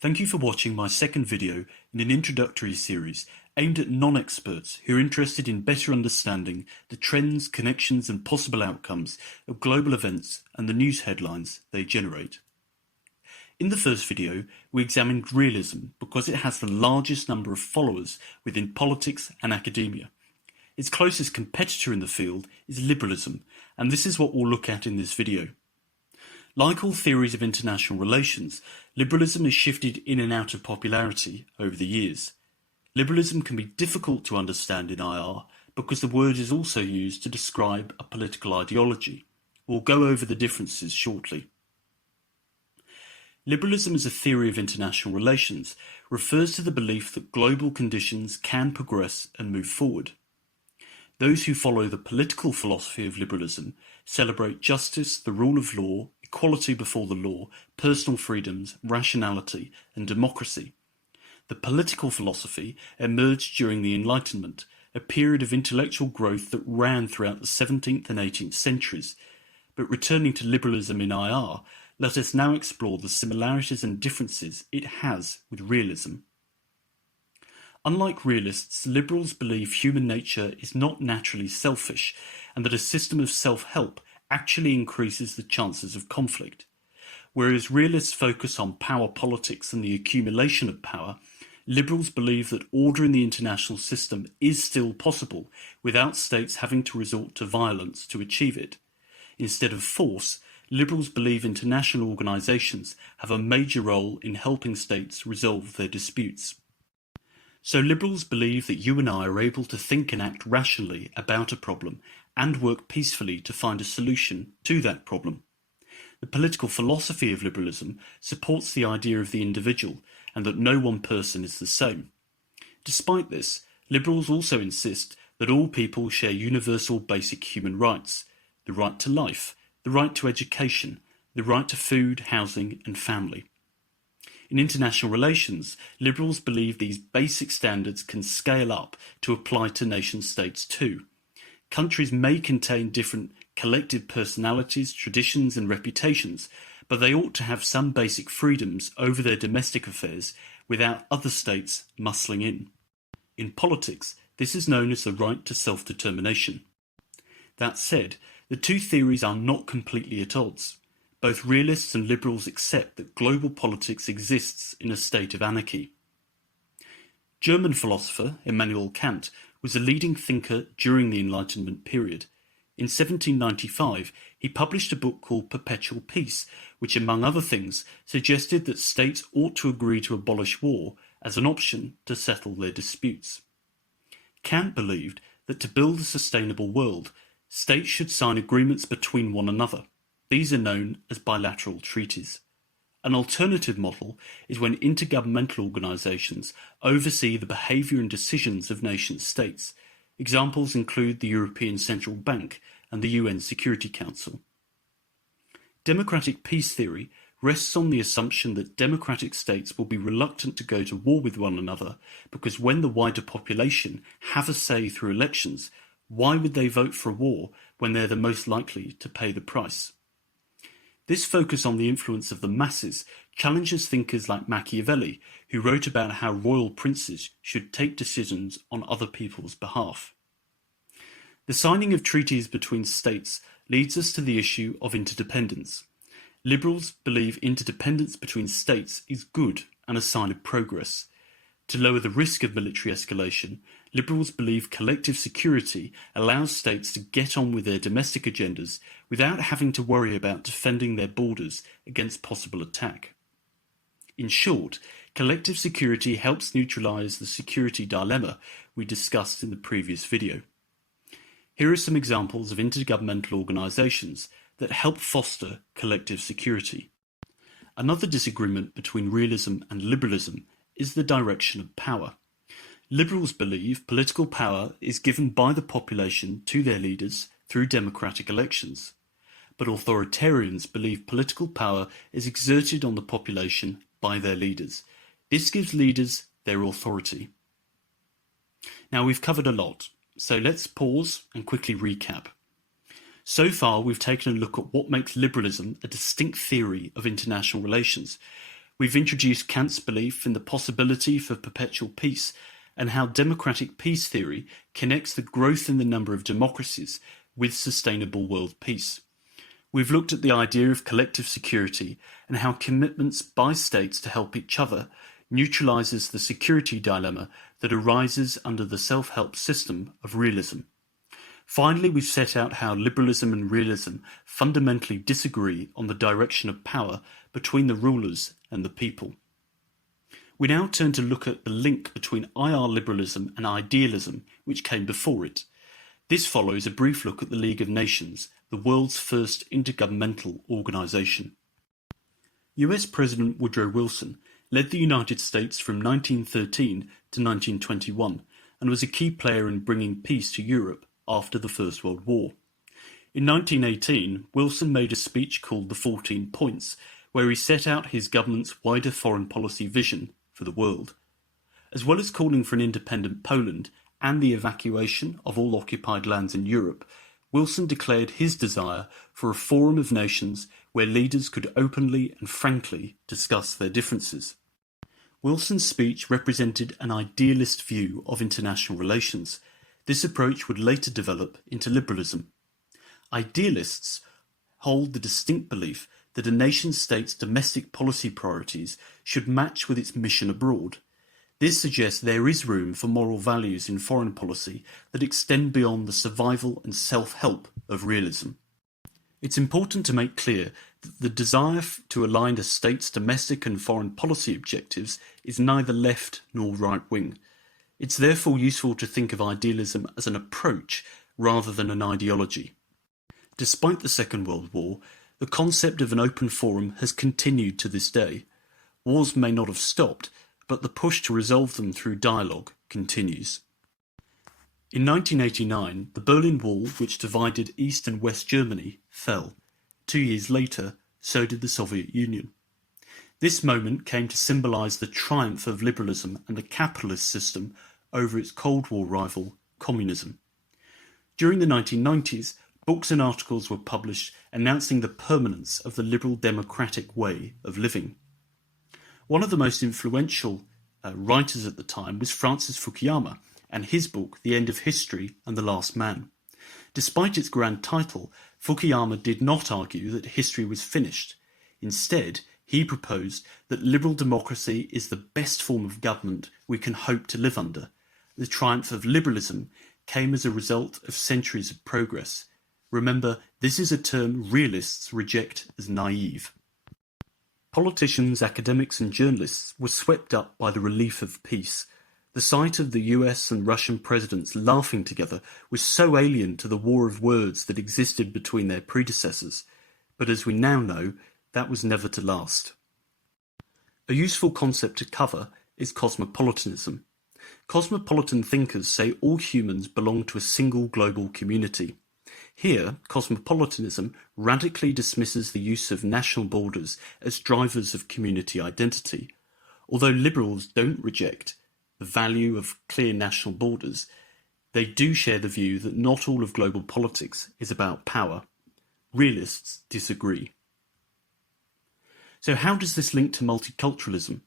Thank you for watching my second video in an introductory series aimed at non-experts who are interested in better understanding the trends, connections and possible outcomes of global events and the news headlines they generate. In the first video, we examined realism because it has the largest number of followers within politics and academia. Its closest competitor in the field is liberalism, and this is what we'll look at in this video. Like all theories of international relations, liberalism has shifted in and out of popularity over the years. Liberalism can be difficult to understand in IR because the word is also used to describe a political ideology. We'll go over the differences shortly. Liberalism as a theory of international relations refers to the belief that global conditions can progress and move forward. Those who follow the political philosophy of liberalism celebrate justice, the rule of law, equality before the law, personal freedoms, rationality, and democracy. The political philosophy emerged during the Enlightenment, a period of intellectual growth that ran throughout the 17th and 18th centuries. But returning to liberalism in IR, let us now explore the similarities and differences it has with realism. Unlike realists, liberals believe human nature is not naturally selfish and that a system of self-help actually increases the chances of conflict. Whereas realists focus on power politics and the accumulation of power, liberals believe that order in the international system is still possible without states having to resort to violence to achieve it. Instead of force, liberals believe international organisations have a major role in helping states resolve their disputes. So liberals believe that you and I are able to think and act rationally about a problem and work peacefully to find a solution to that problem. The political philosophy of liberalism supports the idea of the individual and that no one person is the same. Despite this, liberals also insist that all people share universal basic human rights: the right to life, the right to education, the right to food, housing and family. In international relations, liberals believe these basic standards can scale up to apply to nation-states too. Countries may contain different collective personalities, traditions and reputations, but they ought to have some basic freedoms over their domestic affairs without other states muscling in. In politics, this is known as the right to self-determination. That said, the two theories are not completely at odds. Both realists and liberals accept that global politics exists in a state of anarchy. German philosopher Immanuel Kant was a leading thinker during the Enlightenment period. In 1795, he published a book called Perpetual Peace, which, among other things, suggested that states ought to agree to abolish war as an option to settle their disputes. Kant believed that to build a sustainable world, states should sign agreements between one another. These are known as bilateral treaties. An alternative model is when intergovernmental organisations oversee the behaviour and decisions of nation-states. Examples include the European Central Bank and the UN Security Council. Democratic peace theory rests on the assumption that democratic states will be reluctant to go to war with one another because when the wider population have a say through elections, why would they vote for a war when they're the most likely to pay the price? This focus on the influence of the masses challenges thinkers like Machiavelli, who wrote about how royal princes should take decisions on other people's behalf. The signing of treaties between states leads us to the issue of interdependence. Liberals believe interdependence between states is good and a sign of progress. To lower the risk of military escalation, liberals believe collective security allows states to get on with their domestic agendas without having to worry about defending their borders against possible attack. In short, collective security helps neutralise the security dilemma we discussed in the previous video. Here are some examples of intergovernmental organisations that help foster collective security. Another disagreement between realism and liberalism is the direction of power. Liberals believe political power is given by the population to their leaders through democratic elections, but authoritarians believe political power is exerted on the population by their leaders. This gives leaders their authority. Now we've covered a lot, so let's pause and quickly recap. So far we've taken a look at what makes liberalism a distinct theory of international relations, We've introduced Kant's belief in the possibility for perpetual peace and how democratic peace theory connects the growth in the number of democracies with sustainable world peace. We've looked at the idea of collective security and how commitments by states to help each other neutralizes the security dilemma that arises under the self-help system of realism. Finally, we've set out how liberalism and realism fundamentally disagree on the direction of power between the rulers and the people. We now turn to look at the link between IR liberalism and idealism, which came before it. This follows a brief look at the League of Nations, the world's first intergovernmental organization. US President Woodrow Wilson led the United States from 1913 to 1921 and was a key player in bringing peace to Europe after the First World War. In 1918, Wilson made a speech called the 14 Points, where he set out his government's wider foreign policy vision for the world. As well as calling for an independent Poland and the evacuation of all occupied lands in Europe, Wilson declared his desire for a forum of nations where leaders could openly and frankly discuss their differences. Wilson's speech represented an idealist view of international relations. This approach would later develop into liberalism. Idealists hold the distinct belief that a nation-state's domestic policy priorities should match with its mission abroad. This suggests there is room for moral values in foreign policy that extend beyond the survival and self-help of realism. It's important to make clear that the desire to align a state's domestic and foreign policy objectives is neither left nor right-wing. It's therefore useful to think of idealism as an approach rather than an ideology. Despite the Second World War, the concept of an open forum has continued to this day. Wars may not have stopped, but the push to resolve them through dialogue continues. In 1989, the Berlin Wall, which divided East and West Germany, fell. 2 years later, so did the Soviet Union. This moment came to symbolize the triumph of liberalism and the capitalist system over its Cold War rival, communism. During the 1990s, books and articles were published announcing the permanence of the liberal democratic way of living. One of the most influential writers at the time was Francis Fukuyama, and his book, The End of History and the Last Man. Despite its grand title, Fukuyama did not argue that history was finished. Instead, he proposed that liberal democracy is the best form of government we can hope to live under. The triumph of liberalism came as a result of centuries of progress. Remember, this is a term realists reject as naive. Politicians, academics and journalists were swept up by the relief of peace. The sight of the US and Russian presidents laughing together was so alien to the war of words that existed between their predecessors, but as we now know, that was never to last. A useful concept to cover is cosmopolitanism. Cosmopolitan thinkers say all humans belong to a single global community. Here, cosmopolitanism radically dismisses the use of national borders as drivers of community identity. Although liberals don't reject the value of clear national borders, they do share the view that not all of global politics is about power. Realists disagree. So how does this link to multiculturalism?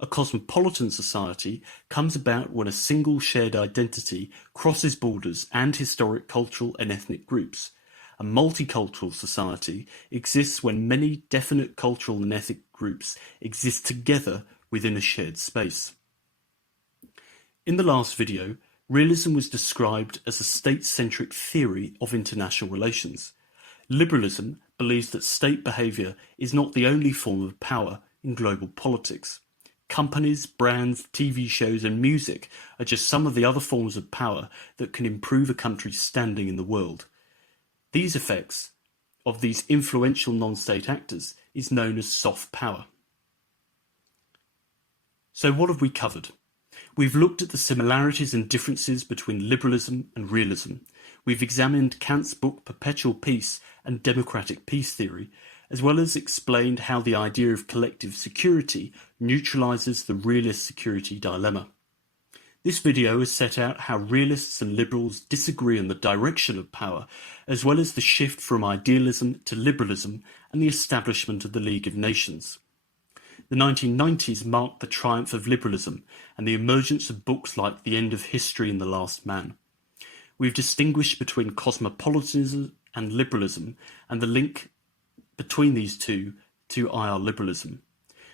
A cosmopolitan society comes about when a single shared identity crosses borders and historic cultural and ethnic groups. A multicultural society exists when many definite cultural and ethnic groups exist together within a shared space. In the last video, realism was described as a state-centric theory of international relations. Liberalism believes that state behaviour is not the only form of power in global politics. Companies, brands, TV shows and music are just some of the other forms of power that can improve a country's standing in the world. These effects of these influential non-state actors is known as soft power. So what have we covered? We've looked at the similarities and differences between liberalism and realism. We've examined Kant's book Perpetual Peace and Democratic Peace Theory, as well as explained how the idea of collective security neutralizes the realist security dilemma. This video has set out how realists and liberals disagree on the direction of power, as well as the shift from idealism to liberalism and the establishment of the League of Nations. The 1990s marked the triumph of liberalism and the emergence of books like The End of History and The Last Man. We've distinguished between cosmopolitanism and liberalism and the link between these two to IR liberalism.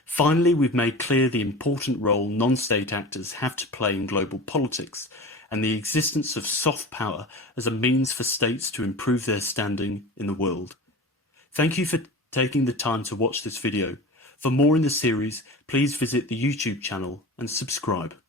Finally, we've made clear the important role non-state actors have to play in global politics and the existence of soft power as a means for states to improve their standing in the world. Thank you for taking the time to watch this video. For more in the series, please visit the YouTube channel and subscribe.